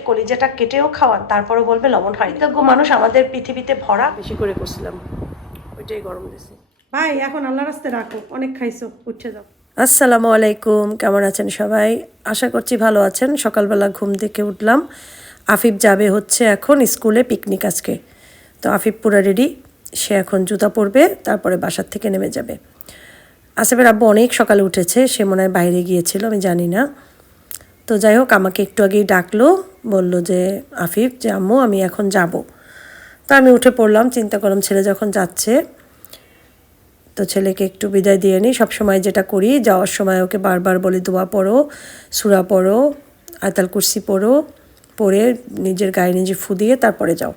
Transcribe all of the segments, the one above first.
কলিজাটা কেটেও খাওয়ান তারপরে বলবে লবণ কৃতজ্ঞ মানুষ আমাদের পৃথিবীতে ভরা। বেশি করে করছিলাম। ওইটাই গরম দিছি। ভাই এখন আল্লাহ রাস্তে রাখো। অনেক খাইছো উঠে যাও। আসসালামু আলাইকুম। কেমন আছেন সবাই? আশা করছি ভালো আছেন। সকালবেলা ঘুম থেকে উঠলাম। আফিফ যাবে হচ্ছে এখন স্কুলে পিকনিক আজকে। তো আফিফ পুরো রেডি সে এখন জুতা পরবে তারপরে বাসার থেকে নেমে যাবে। আসিফের আব্বু অনেক সকালে উঠেছে সে মনে হয় বাইরে গিয়েছিল আমি জানি না। তো যাই হোক আমাকে একটু আগেই ডাকলো বলল যে আফিফ যে আম্মু আমি এখন যাব। তো আমি উঠে পড়লাম চিন্তা করলাম ছেলে যখন যাচ্ছে তো ছেলেকে একটু বিদায় দিয়ে নিই। সবসময় যেটা করি যাওয়ার সময় ওকে বারবার বলি দোয়া পড়ো সুরা পড়ো আয়তাল কুর্সি পড়ো পরে নিজের গায়ে নিজে ফু দিয়ে তারপরে যাও।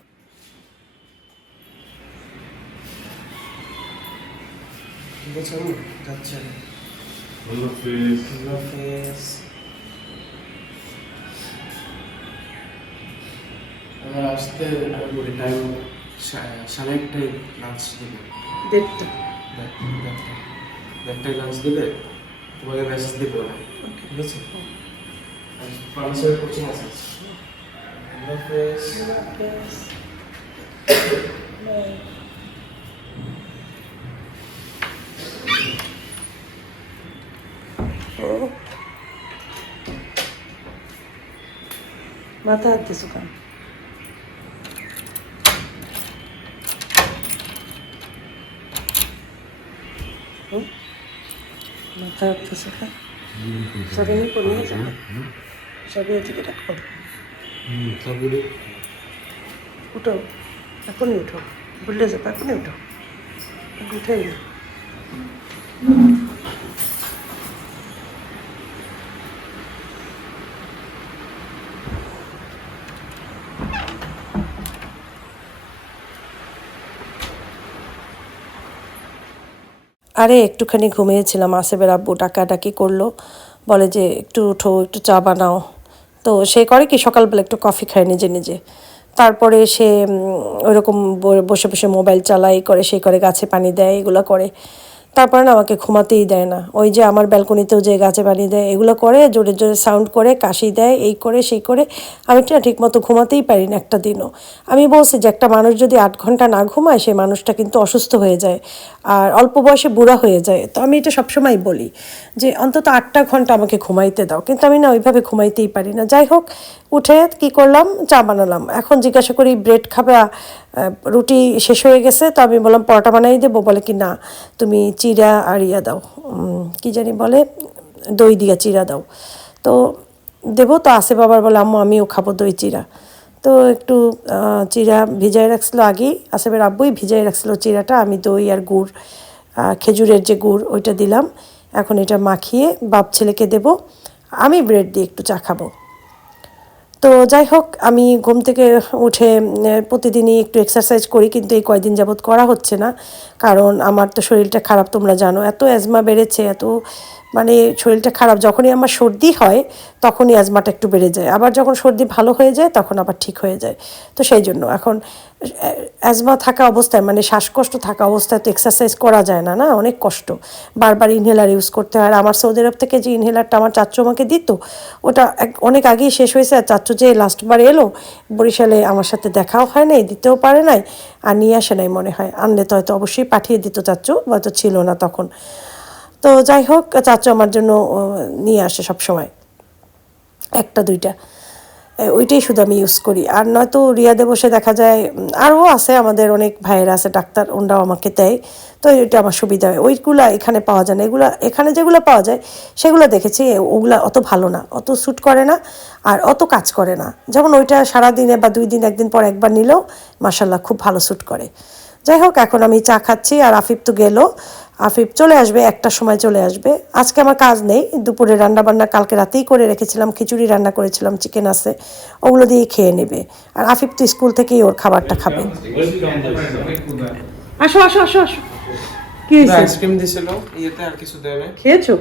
যাচ্ছে আসতে টাইম সাড়ে একটায় লাঞ্চ দেবে। দেড়টা। লাঞ্চ দেবে তোমাকে মেসেজ দেবো না। ঠিক আছে? ফার্মাসির কোচিং আছে। মাথা হাত দিছো কেন? দিছো কেন সবাই যাও সবাই এদিকে রাখো উঠো। এখনই উঠো। বললে যাব এখনই উঠো। উঠেই না। আরে একটুখানি ঘুমিয়েছিলাম। আসেবের আব্বু ডাকাডাকি করল। বলে যে, একটু উঠো, একটু চা বানাও। তো সে করে কি, সকালবেলা একটু কফি খায় নিজে নিজে। তারপরে সে ওইরকম বসে বসে মোবাইল চালায় করে সেই করে গাছে পানি দেয়, এগুলো করে। তারপরে না আমাকে ঘুমাতেই দেয় না। ওই যে আমার ব্যালকনিতেও যে গাছে পানি দেয়, এগুলো করে, জোরে জোরে সাউন্ড করে, কাশি দেয়, এই করে, সেই করে। আমি না ঠিক মতো ঘুমাতেই পারি না একটা দিনও। আমি বলছি যে একটা মানুষ যদি আট ঘণ্টা না ঘুমায়, সেই মানুষটা কিন্তু অসুস্থ হয়ে যায় আর অল্প বয়সে বুড়া হয়ে যায়। তো আমি এটা সবসময় বলি যে অন্তত আটটা ঘণ্টা আমাকে ঘুমাইতে দাও। কিন্তু আমি না ওইভাবে ঘুমাইতেই পারি না। যাই হোক উঠে কি করলাম? চা বানালাম। এখন জিজ্ঞাসা করি, ব্রেড খাবে? রুটি শেষ হয়ে গেছে? তো আমি বললাম, পরোটা বানাই দেবো। বলে কি, না, তুমি চিরা আর ইয়া দাও। কি জানি বলে, দই দিয়া চিরা দাও। তো দেবো। তো আসে বাবার বলে, আম্মু, আমিও খাব দই চিরা। তো একটু চিরা ভিজাই রাখছিল আগেই। আসেবের আব্বুই ভিজাই রাখছিল চিরাটা। আমি দই আর গুড় খেজুরের যে গুড়, ওইটা দিলাম। এখন এটা মাখিয়ে বাপ ছেলেকে দেবো। আমি ব্রেড দিয়ে একটু চা খাব। তো যাই হোক, আমি ঘুম থেকে উঠে প্রতিদিনই একটু এক্সারসাইজ করি, কিন্তু এই কয়দিন যাবৎ করা হচ্ছে না। কারণ আমার তো শরীরটা খারাপ, তোমরা জানো। এত অ্যাজমা বেড়েছে, এত মানে শরীরটা খারাপ, যখনই আমার সর্দি হয়, তখনই অ্যাজমাটা একটু বেড়ে যায়। আবার যখন সর্দি ভালো হয়ে যায়, তখন আবার ঠিক হয়ে যায়। তো সেই জন্য এখন অ্যাজমা থাকা অবস্থায় মানে শ্বাসকষ্ট থাকা অবস্থায় তো এক্সারসাইজ করা যায় না না? অনেক কষ্ট। বারবার ইনহেলার ইউজ করতে হয়। আর আমার সৌদি আরব থেকে যে ইনহেলারটা আমার চাচ্চু আমাকে দিত, ওটা অনেক আগেই শেষ হয়েছে। আর চাচ্চু যে লাস্টবার এলো, বরিশালে আমার সাথে দেখাও হয় নাই, দিতেও পারে নাই, আর নিয়ে আসে নাই মনে হয়। আনলে তো হয়তো অবশ্যই পাঠিয়ে দিত চাচ্চু, হয়তো ছিল না তখন। তো যাই হোক চাচ্চু আমার জন্য নিয়ে আসে সব সময় একটা, দুইটা। ওইটাই শুধু আমি ইউজ করি। আর নয়তো রিয়াদে বসে দেখা যায় আরও আছে, আমাদের অনেক ভাইয়েরা আছে, ডাক্তার, ওনরাও আমাকে দেয়। তো এটা আমার সুবিধা হয়। ওইগুলা এখানে পাওয়া যায় না। এগুলা, এখানে যেগুলো পাওয়া যায়, সেগুলো দেখেছি ওগুলা অত ভালো না। অত স্যুট করে না, আর অত কাজ করে না। যেমন ওইটা সারাদিনে বা দুই দিন, একদিন পর একবার নিলেও মাসাল্লাহ খুব ভালো স্যুট করে। যাই হোক, এখন আমি চা খাচ্ছি, আর আফিফ তো গেল। আফিফ চলে আসবে একটার সময় চলে আসবে। আজকে আমার কাজ নেই দুপুরে রান্না বান্না কালকে রাতেই করে রেখেছিলাম খিচুড়ি রান্না করেছিলাম চিকেন আছে ওগুলো দিয়ে খেয়ে নেবে। আর আফিফ তো স্কুল থেকেই ওর খাবারটা খাবে। আসো আসো আসো আসো। কি হয়েছে? আইসক্রিম দিয়েছিল ইয়েতে আর কিছু দেয় না। খেয়েছো?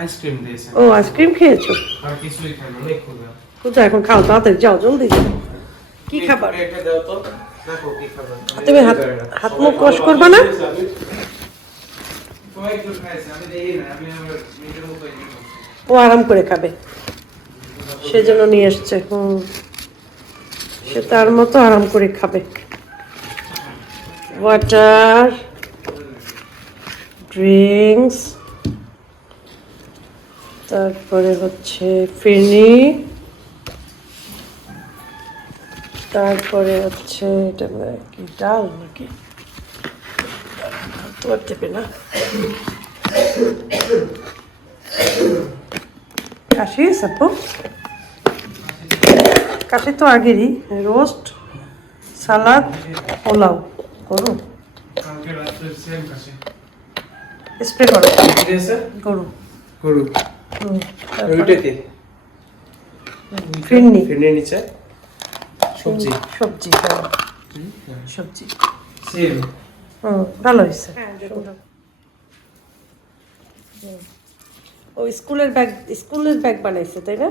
আইসক্রিম দিয়েছে। ও আইসক্রিম খেয়েছো? আর কিছুই খাই না অনেক ক্ষুধা। কোথায় এখন খাও তাড়াতাড়ি যাও জলদি। যাও কি খাবার? এটা দাও তো। দেখো কি খাবার। তুমি হাত হাত মুখ ওয়াশ করবে না? ও আরাম করে খাবে। সেজন্য নিয়ে এসছে, হুম। সে তার মতো আরাম করে খাবে। ওয়াটার ড্রিঙ্কস তারপরে হচ্ছে ফিরনি, তারপরে হচ্ছে এটা কি, ডাল নাকি? তোমার দেবে না কাশি সাপো কাশি তো আগেরই রোস্ট সালাদ পোলাও করো স্প্রে করো করো করু হুম, তারপরে ফিরনি। নিচে? সবজি। সবজি হ্যাঁ। সবজি। সেম ভালো হয়েছে। ও স্কুলের ব্যাগ স্কুলের ব্যাগ বানাইছে তাই না?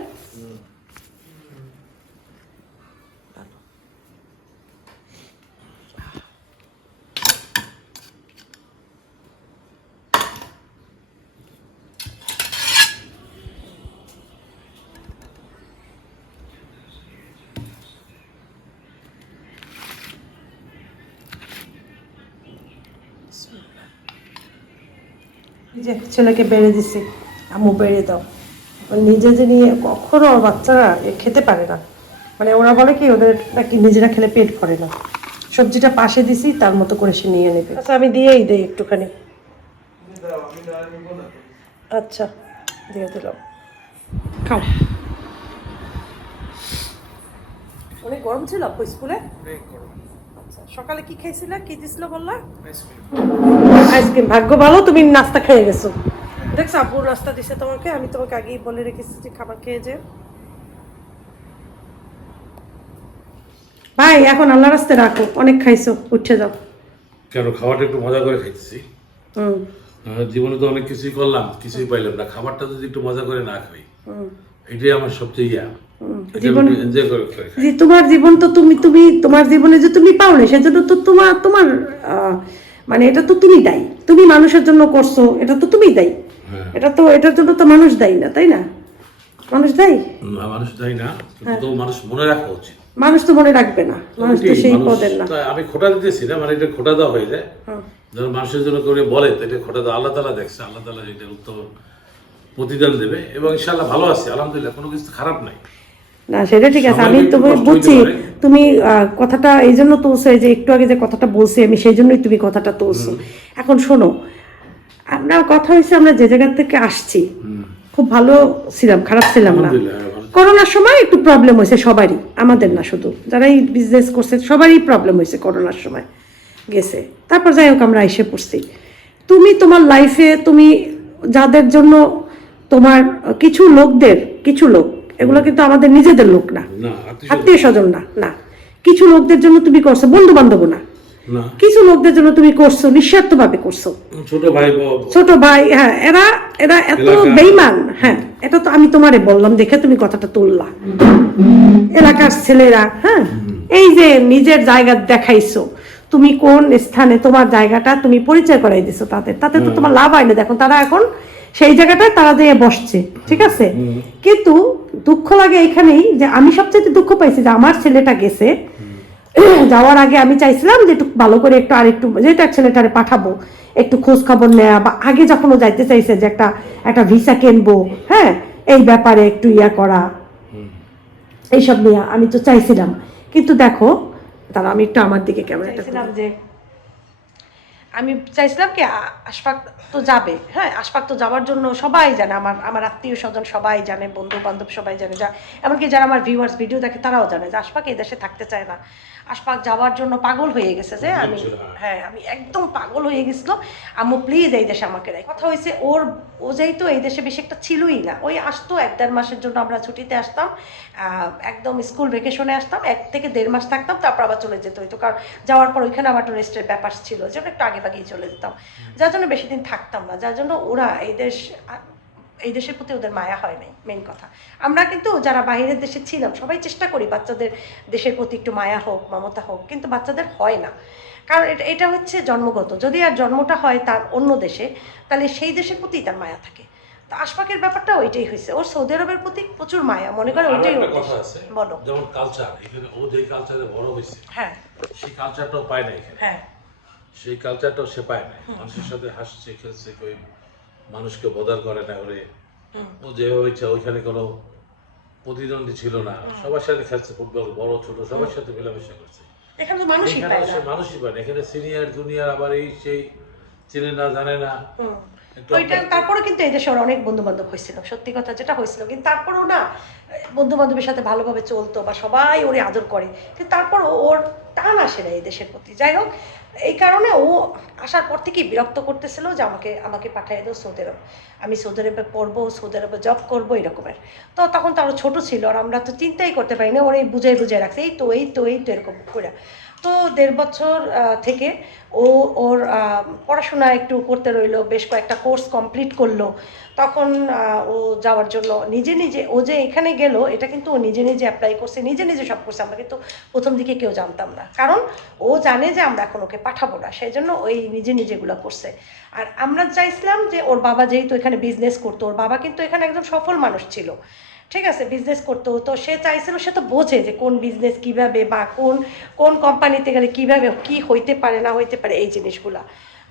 যে ছেলেকে বেড়ে দিছি আম্মু বেড়ে দাও। নিজে যে নিয়ে কখনো বাচ্চারা খেতে পারে না। মানে ওরা বলে কি ওদের নাকি নিজেরা খেলে পেট ভরে না। সবজিটা পাশে দিছি তার মতো করে সে নিয়ে নেবে। আচ্ছা আমি দিয়েই দেই একটুখানি। আচ্ছা দিয়ে দিলাম। খাও। অনেক গরম ছিল আপু স্কুলে? আচ্ছা সকালে কি খাইছিলা? কি দিছিল বললা? আইসক্রিম। ভাগ্য ভালো তুমি নাস্তা খেয়ে গেছো। দেখছ আপু নাস্তা দিছে তোমাকে আমি তোমাকে আগেই বলে রেখেছি যে খাবার খেয়ে যে ভাই এখন আল্লাহ রাস্তায় রাখো অনেক খাইছো উঠে যাও। কেন খাবারটা একটু মজা করে খাইতেছি? হুম। জীবনে তো অনেক কিছুই করলাম কিছুই পাইলাম না খাবারটা যদি একটু মজা করে না খাই হুম। এটাই আমার সবচেয়ে ইয়া। তোমার জীবন তো তুমি তুমি তোমার জীবনে যে তুমি পাও না সেজন্য তো তোমার তোমার আহ, মানে এটা তো তুমি দায়ী। তুমি মানুষের জন্য করছ এটা তো তুমি দায়ী। হ্যাঁ। এটা তো এটার জন্য তো মানুষ দায়ী না তাই না? মানুষ দায়ী? মানুষ তাই না হ্যাঁ। তো মানুষ মনে রাখা উচিত। মানুষ তো মনে রাখবে না মানুষ তো সেই পদের না। তা আমি খোটা দিতেছি না মানে এটা খোটা দেওয়া হয়ে যায়। হুম। যখন মানুষের জন্য করে বলে এটা খোটা দেওয়া আল্লাহ তালা দেখছে আল্লাহ তালা এটার উত্তম প্রতিদান দেবে এবং ইনশাল্লাহ ভালো আছে আলহামদুলিল্লাহ কোনো কিছু খারাপ নাই। না সেটা ঠিক আছে আমি তুমি বুঝছি। তুমি কথাটা এই জন্য তুলছো যে একটু আগে যে কথাটা বলছি আমি সেই জন্যই তুমি কথাটা তুলছো। এখন শোনো আমরা কথা হয়েছে আমরা যে জায়গা থেকে আসছি খুব ভালো ছিলাম খারাপ ছিলাম না। হ্যাঁ। করোনার সময় একটু প্রবলেম হয়েছে সবারই আমাদের না শুধু। যারাই বিজনেস করছে সবারই প্রবলেম হয়েছে করোনার সময় গেছে। তারপর যাই হোক আমরা এসে পড়ছি। তুমি তোমার লাইফে তুমি যাদের জন্য তোমার কিছু লোকদের কিছু লোক এগুলো কিন্তু আমাদের নিজেদের লোক না। আত্মীয় স্বজন। না না। কিছু লোকদের জন্য তুমি করছ বন্ধু বান্ধব না। কিছু লোকদের জন্য তুমি করছ নিঃস্বার্থভাবে করছ। ছোট ভাই ছোট ভাই হ্যাঁ এরা এরা এত বেইমান হ্যাঁ এটা তো আমি তোমারে বললাম দেখে তুমি কথাটা তুললা। এলাকার ছেলেরা হ্যাঁ এই যে নিজের জায়গা দেখাইছো তুমি কোন স্থানে তোমার জায়গাটা তুমি পরিচয় করাই দিছো তাদের তাতে তো তোমার লাভ হয় না। দেখো তারা এখন সেই জায়গাটায় তারা দিয়ে বসছে ঠিক আছে? কিন্তু দুঃখ লাগে এখানেই যে আমি সবচেয়ে দুঃখ পাইছি যে আমার ছেলেটা গেছে। যাওয়ার আগে আমি চাইছিলাম যে একটু ভালো করে একটু আর একটু যেটা ছেলেটারে পাঠাবো একটু খোঁজ খবর নেওয়া বা আগে যখন ও যাইতে চাইছে যে একটা একটা ভিসা কিনবো হ্যাঁ এই ব্যাপারে একটু ইয়া করা এইসব নিয়ে আমি তো চাইছিলাম। কিন্তু দেখো তারা আমি একটু আমার দিকে কেমন চাইছিলাম যে আমি চাইছিলাম কি আশফাক তো যাবে। হ্যাঁ আশফাক তো যাওয়ার জন্য সবাই জানে, আমার আমার আত্মীয় স্বজন সবাই জানে বন্ধু বান্ধব সবাই জানে, যা, এমনকি যারা আমার ভিউয়ার্স ভিডিও দেখে তারাও জানে যে আশফাক এই দেশে থাকতে চায় না। আশফাক যাওয়ার জন্য পাগল হয়ে গেছে যে আমি হ্যাঁ। আমি একদম পাগল হয়ে গেছিল আম্মু প্লিজ এই দেশে আমাকে রাখ কথা হয়েছে ওর ও যেহেতু এই দেশে বেশি একটা ছিলই না। ওই আসতো এক দেড় মাসের জন্য আমরা ছুটিতে আসতাম একদম স্কুল ভেকেশনে আসতাম এক থেকে দেড় মাস থাকতাম তারপর আবার চলে যেত হইতো। কারণ যাওয়ার পর ওইখানে আবার একটু রেস্টের ব্যাপার ছিল যে একটু আগে বাগিয়ে চলে যেতাম। যার জন্য বেশি দিন থাকতাম না। যার জন্য ওরা এই দেশ এই দেশের প্রতি ওদের মায়া হয় নাই মেন কথা। আমরা কিন্তু যারা বাইরের দেশে ছিলাম সবাই চেষ্টা করি বাচ্চাদের দেশের প্রতি একটু মায়া হোক মমতা হোক কিন্তু বাচ্চাদের হয় না। কারণ এটা এটা হচ্ছে জন্মগত। যদি আর জন্মটা হয় তার অন্য দেশে তাহলে সেই দেশের প্রতি তার মায়া থাকে। তা আশফাকের ব্যাপারটা ওইটাই হয়েছে। ওর সৌদি আরবের প্রতি প্রচুর মায়া মনে করে ওইটাই একটা ওর কথা আছে বলো। যেমন কালচার এখানে ও যে কালচারে বড় হয়েছে হ্যাঁ। সেই কালচারটাও পায় না এখানে। হ্যাঁ। সেই কালচারটাও সে পায় না। মানুষের সাথে হাসছে খেলছে কেউ মানুষকে বদার করে না করে ও যেভাবে ইচ্ছা ওইখানে কোনো প্রতিদ্বন্দ্বী ছিল না। সবার সাথে খেলছে ফুটবল বড় ছোট সবার সাথে মেলামেশা করছে। এখানে তো মানুষই পায় না। মানুষই পায় না। এখানে সিনিয়র জুনিয়র আবার এই সেই চিনে না জানে না। ওইটা তারপরে কিন্তু এই দেশে ওর অনেক বন্ধু বান্ধব হয়েছিল। সত্যি কথা যেটা হয়েছিল কিন্তু তারপরেও না বন্ধু বান্ধবের সাথে ভালোভাবে চলতো বা সবাই ওরে আদর করে। কিন্তু তারপর ওর টান আসে না এই দেশের প্রতি। যাই হোক এই কারণে ও আসার পর থেকেই বিরক্ত করতেছিল যে আমাকে আমাকে পাঠিয়ে দেবো সৌদি আরব আমি সৌদি আরবে পড়ব সৌদি আরবে জব করব, এরকমের। তো তখন তো আরও ছোটো ছিল আর আমরা তো চিন্তাই করতে পারি না ওরাই এই বুঝাই বুঝাই রাখছে, এই তো এই তো এই তো, এরকম করে। তো দেড় বছর থেকে ও ওর পড়াশোনা একটু করতে রইল, বেশ কয়েকটা কোর্স কমপ্লিট করল। তখন ও যাওয়ার জন্য নিজে নিজে, ও যে এখানে গেল, এটা কিন্তু ও নিজে নিজে অ্যাপ্লাই করছে, নিজে নিজে সব করছে, আমরা কিন্তু প্রথম দিকে কেউ জানতাম না। কারণ ও জানে যে আমরা এখন ওকে পাঠাবো না সেই জন্য ওই নিজে নিজেগুলো করছে। আর আমরা চাইছিলাম যে ওর বাবা যেহেতু এখানে বিজনেস করতো, ওর বাবা কিন্তু এখানে একজন সফল মানুষ ছিল। ঠিক আছে বিজনেস করতো তো সে চাইছিল সে তো বোঝে যে কোন বিজনেস কীভাবে বা কোন কোন কোম্পানিতে গেলে কীভাবে কি হইতে পারে না হইতে পারে এই জিনিসগুলা।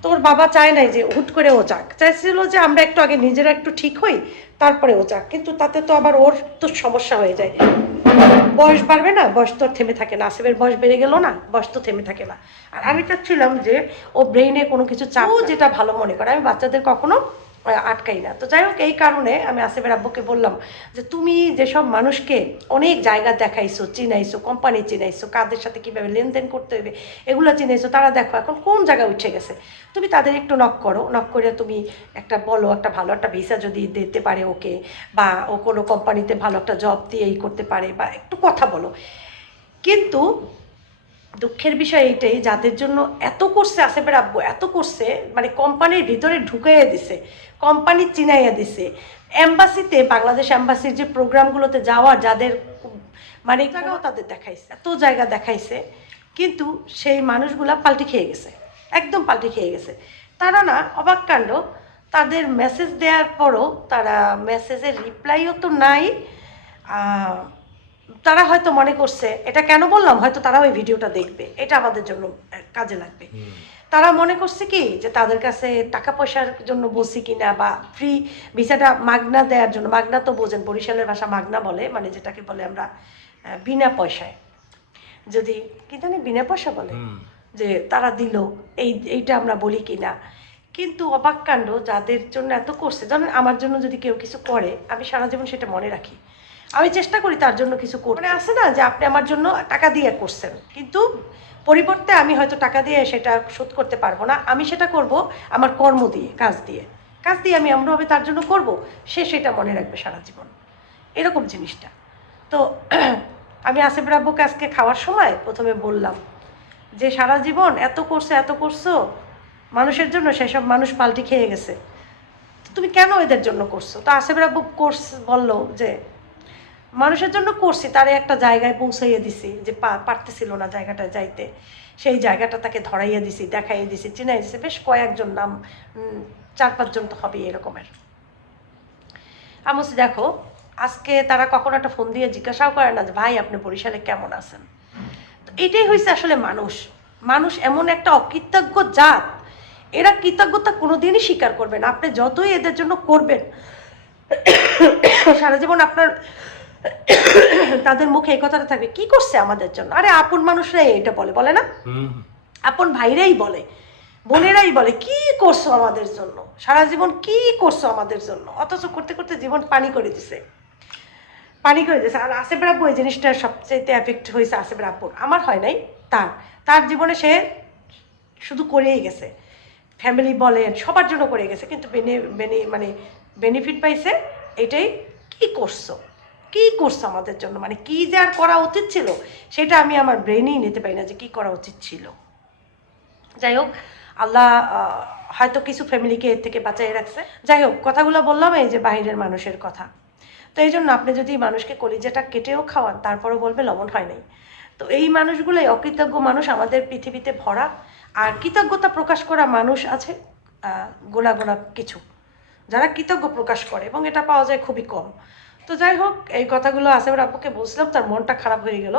তো ওর বাবা চায় নাই যে হুট করে ও যাক। চাইছিল যে আমরা একটু আগে নিজেরা একটু ঠিক হই তারপরে ও যাক। কিন্তু তাতে তো আবার ওর তো সমস্যা হয়ে যায়। বয়স বাড়বে না বয়স তো থেমে থাকে না। আসিফের বয়স বেড়ে গেল না বয়স তো থেমে থাকে না। আর আমি চাচ্ছিলাম যে ও ব্রেইনে কোনো কিছু চাপ যেটা ভালো মনে করে আমি বাচ্চাদের কখনো আটকাই না। তো যাই হোক, এই কারণে আমি আসিফের আব্বুকে বললাম যে, তুমি যেসব মানুষকে অনেক জায়গা দেখাইছো, চিনাইছো কোম্পানি চিনাইছো, কাদের সাথে কীভাবে লেনদেন করতে হবে, এগুলো চিনাইছো, তারা দেখো এখন কোন জায়গায় উঠে গেছে। তুমি তাদের একটু নক করো নক করে তুমি একটা বলো, একটা ভালো একটা ভিসা যদি দিতে পারে ওকে, বা ও কোনো কোম্পানিতে ভালো একটা জব দিয়ে এই করতে পারে, বা একটু কথা বলো। কিন্তু দুঃখের বিষয় এইটাই যাদের জন্য এত করছে আসেফের আব্বু এত করছে মানে কোম্পানির ভিতরে ঢুকাইয়া দিছে কোম্পানি চিনাইয়া দিছে। এম্বাসিতে বাংলাদেশ এম্বাসির যে প্রোগ্রামগুলোতে যাওয়ার যাদের মানে জায়গাও তাদের দেখাইছে। এত জায়গা দেখাইছে কিন্তু সেই মানুষগুলা পাল্টি খেয়ে গেছে একদম পাল্টি খেয়ে গেছে। তারা না অবাক কাণ্ড তাদের মেসেজ দেওয়ার পরও তারা মেসেজের রিপ্লাইও তো নাই তারা হয়তো মনে করছে এটা কেন বললাম? হয়তো তারা ওই ভিডিওটা দেখবে। এটা আমাদের জন্য কাজে লাগবে। তারা মনে করছে কি? যে তাদের কাছে টাকা পয়সার জন্য বলছি কিনা বা ফ্রি ভিসাটা মাগনা দেওয়ার জন্য মাগনা তো বোঝেন বরিশালের ভাষা মাগনা বলে মানে যেটাকে বলে আমরা বিনা পয়সায়। যদি কি জানি বিনা পয়সা বলে যে তারা দিল এই এইটা আমরা বলি কিনা। কিন্তু অবাক কাণ্ড যাদের জন্য এত করছে যেমন আমার জন্য যদি কেউ কিছু করে আমি সারা জীবন সেটা মনে রাখি। আমি চেষ্টা করি তার জন্য কিছু করতে। মানে আছে না যে আপনি আমার জন্য টাকা দিয়ে করছেন। কিন্তু পরিবর্তে আমি হয়তো টাকা দিয়ে সেটা শোধ করতে পারব না। আমি সেটা করব আমার কর্ম দিয়ে, কাজ দিয়ে। কাজ দিয়ে আমি এমনভাবে তার জন্য করব, সে সেটা মনে রাখবে সারা জীবন। এরকম জিনিসটা। তো আমি আসিফ রাব্বুকে আজকে খাওয়ার সময় প্রথমে বললাম যে, সারা জীবন এত করছ এত করছ, মানুষের জন্য সেসব মানুষ পাল্টি খেয়ে গেছে। তুমি কেন এদের জন্য করছ? তো আসিফ রাব্বু কোর্স বলল যে মানুষের জন্য করছি, তারে একটা জায়গায় পৌঁছাইয়ে দিছি, যে পারতেছিল না জায়গাটায় যাইতে। সেই জায়গাটা তাকে ধরাইয়ে দিছি, দেখাইয়ে দিছি চিনাই দিছি, বেশ কয়েকজন নাম চার পাঁচজন তো হবে এরকমের আমি দেখো, আজকে তারা কখনো একটা ফোন দিয়ে জিজ্ঞাসাও করে না যে, ভাই, আপনি বরিশালে কেমন আছেন? তো এটাই হয়েছে আসলে মানুষ। মানুষ এমন একটা অকৃতজ্ঞ জাত, এরা কৃতজ্ঞতা কোনোদিনই স্বীকার করবে না। আপনি যতই এদের জন্য করবেন, সারা জীবন আপনার তাদের মুখে এই কথাটা থাকবে কি করছে আমাদের জন্য? আরে আপন মানুষরাই এটা বলে বলে না? আপন ভাইরাই বলে বোনেরাই বলে কি করছ আমাদের জন্য? সারা জীবন কি করছ আমাদের জন্য? অথচ করতে করতে জীবন পানি করে দিছে। পানি করে দিয়েছে আর আসিফ রাব্বু এই জিনিসটা সবচেয়ে এফেক্ট হয়েছে আসিফ রাব্বুর আমার হয় নাই তার। তার জীবনে সে শুধু করেই গেছে। ফ্যামিলি বলেন সবার জন্য করে গেছে। কিন্তু বেনে বেনে মানে বেনিফিট পাইছে এটাই কি করছ? কি করছ আমাদের জন্য? মানে কি যে আর করা উচিত ছিল, সেটা আমি আমার ব্রেনেই নিতে পারি না যে কি করা উচিত ছিল। যাই হোক, আল্লাহ হয়তো কিছু ফ্যামিলিকে এর থেকে বাঁচাই রাখছে। যাই হোক, কথাগুলো বললাম এই যে বাইরের মানুষের কথা। তো এই জন্য আপনি যদি মানুষকে কলিজাটা কেটেও খাওয়ান, তারপরও বলবে লবণ হয় নাই। তো এই মানুষগুলোই অকৃতজ্ঞ মানুষ আমাদের পৃথিবীতে ভরা, আর কৃতজ্ঞতা প্রকাশ করা মানুষ আছে গোনা গোনা কিছু। যারা কৃতজ্ঞ প্রকাশ করে, এবং এটা পাওয়া যায় খুবই কম। তো যাই হোক, এই কথাগুলো আসেফের আব্বুকে বলছিলাম, তার মনটা খারাপ হয়ে গেল।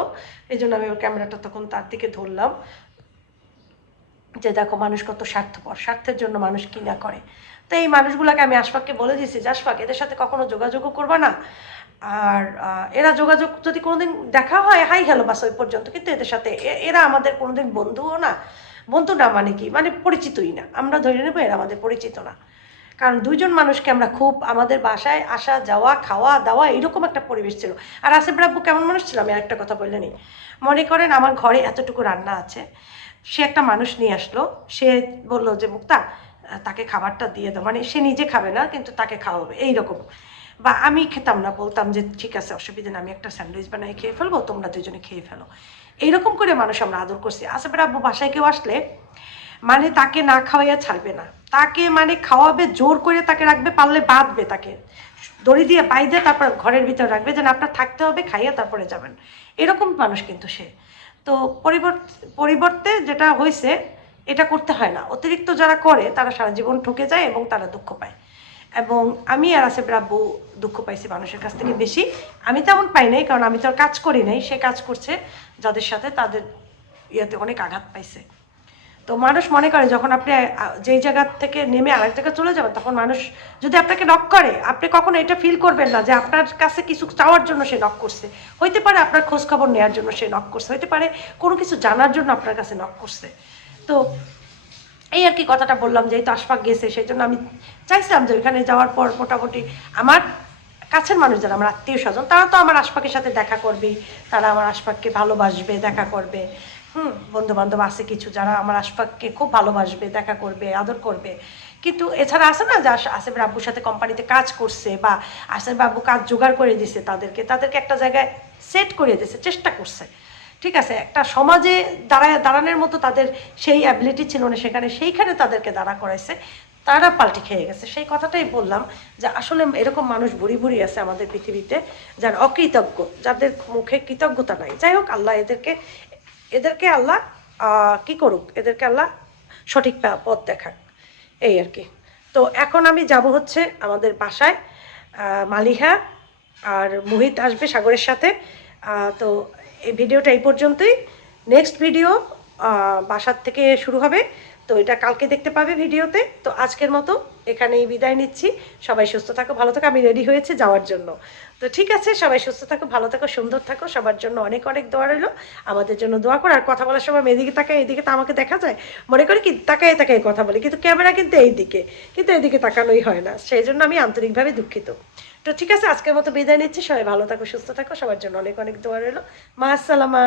এই জন্য আমি ওর ক্যামেরাটা তখন তার দিকে ধরলাম। যে দেখো, মানুষ কত স্বার্থপর, স্বার্থের জন্য মানুষ কি না করে। তো এই মানুষগুলোকে আমি আশফাককে বলে দিয়েছি যে, আশফাক, এদের সাথে কখনো যোগাযোগও করবা না। আর এরা যোগাযোগ যদি কোনোদিন দেখা হয়, হাই হ্যালো, বাস ওই পর্যন্ত। কিন্তু এদের সাথে এরা আমাদের কোনোদিন বন্ধুও না। বন্ধু না মানে কি? মানে পরিচিতই না। আমরা ধরে নেব এরা আমাদের পরিচিত না। কারণ দুইজন মানুষকে আমরা খুব আমাদের বাসায় আসা, যাওয়া, খাওয়া, দাওয়া এরকম একটা পরিবেশ ছিল। আর আসিফ রাব্বু কেমন মানুষ ছিল? আমি একটা কথা বললে নি মনে করেন আমার ঘরে এতটুকু রান্না আছে। সে একটা মানুষ নিয়ে আসলো। সে বলল যে, মুক্তা, তাকে খাবারটা দিয়ে দাও। মানে সে নিজে খাবে না, কিন্তু তাকে খাওয়াবে। এইরকম। বা আমি খেতাম না, বলতাম যে, ঠিক আছে, অসুবিধা না আমি একটা স্যান্ডউইচ বানিয়ে খেয়ে ফেলব, তোমরা দুজনে খেয়ে ফেলো। এইরকম করে মানুষ আমরা আদর করছি। আসিফের আব্বু বাসায় কেউ আসলে মানে তাকে না খাওয়াইয়া ছাড়বে না। তাকে মানে খাওয়াবে, জোর করে তাকে রাখবে, পারলে বাঁধবে তাকে। দড়ি দিয়ে বাইদে তারপর ঘরের ভিতরে রাখবে, যেন আপনার থাকতে হবে, খাইয়ে তারপরে যাবেন। এরকম মানুষ কিন্তু সে। তো পরিবর্তে পরিবর্তে যেটা হয়েছে এটা করতে হয় না। অতিরিক্ত যারা করে, তারা সারা জীবন ঠকে যায় এবং তারা দুঃখ পায়। এবং আমি আর আসিফ রাব্বু দুঃখ পাইছি মানুষের কাছ থেকে বেশি। আমি তেমন পাই নাই, কারণ আমি তো আর কাজ করি নাই। সে কাজ করছে, যাদের সাথে তাদের ইয়েতে অনেক আঘাত পাইছে। তো মানুষ মনে করে যখন আপনি যেই জায়গা থেকে নেমে আরেক জায়গায় চলে যাবেন, তখন মানুষ যদি আপনাকে নক করে, আপনি কখনো এটা ফিল করবেন না যে আপনার কাছে কিছু চাওয়ার জন্য সে নক করছে। হইতে পারে আপনার খোঁজ খবর নেওয়ার জন্য সে নক করছে। হইতে পারে কোনো কিছু জানার জন্য আপনার কাছে নক করছে। তো এই আর কি কথাটা বললাম যে এই তো আশফাক গেছে সেই জন্য আমি চাইছিলাম যে ওইখানে যাওয়ার পর মোটামুটি আমার কাছের মানুষ যারা, আমার আত্মীয় স্বজন, তারা তো আমার আশপাকের সাথে দেখা করবেই। তারা আমার আশপাককে ভালোবাসবে, দেখা করবে। হুম বন্ধু বান্ধব আছে কিছু যারা আমার আশপাককে খুব ভালোবাসবে, দেখা করবে, আদর করবে। কিন্তু এছাড়া আছে না যে আস- আসিফ রাব্বুর সাথে কোম্পানিতে কাজ করছে বা আসিফ বাবু কাজ জোগাড় করে দিছে তাদেরকে তাদেরকে একটা জায়গায় সেট করে দিছে, চেষ্টা করছে। ঠিক আছে, একটা সমাজে দাঁড়ায় দাঁড়ানোর মতো তাদের সেই অ্যাবিলিটি ছিল না সেখানে, সেইখানে তাদেরকে দাঁড়া করাইছে। তারা পাল্টি খেয়ে গেছে। সেই কথাটাই বললাম যে আসলে এরকম মানুষ বুড়ি বুড়ি আছে আমাদের পৃথিবীতে, যার অকৃতজ্ঞ, যাদের মুখে কৃতজ্ঞতা নাই। যাই হোক, আল্লাহ এদেরকে এদেরকে আল্লাহ কি করুক? এদেরকে আল্লাহ সঠিক পথ দেখাক। এই আর কি। তো এখন আমি যাব হচ্ছে আমাদের বাসায় মালিহা আর মোহিত আসবে সাগরের সাথে। তো এই ভিডিওটা এই পর্যন্তই। নেক্সট ভিডিও বাসার থেকে শুরু হবে। তো এটা কালকে দেখতে পাবে ভিডিওতে। তো আজকের মতো এখানেই বিদায় নিচ্ছি। সবাই সুস্থ থাকো, ভালো থাকো। আমি রেডি হয়েছে যাওয়ার জন্য। তো ঠিক আছে, সবাই সুস্থ থাকো, ভালো থাকো, সুন্দর থাকো। সবার জন্য অনেক অনেক দোয়া রইল। আমাদের জন্য দোয়া করো। আর কথা বলার সময় এদিকে তাকাই এদিকে তো আমাকে দেখা যায়। মনে করি কি, তাকায় তাকায় কথা বলি। কিন্তু ক্যামেরা কিন্তু এইদিকে। কিন্তু এদিকে তাকানোই হয় না। সেই জন্য আমি আন্তরিকভাবে দুঃখিত। তো ঠিক আছে, আজকের মতো বিদায় নিচ্ছি। সবাই ভালো থাকো, সুস্থ থাকো। সবার জন্য অনেক অনেক দোয়া রইল। মা আসসালামা।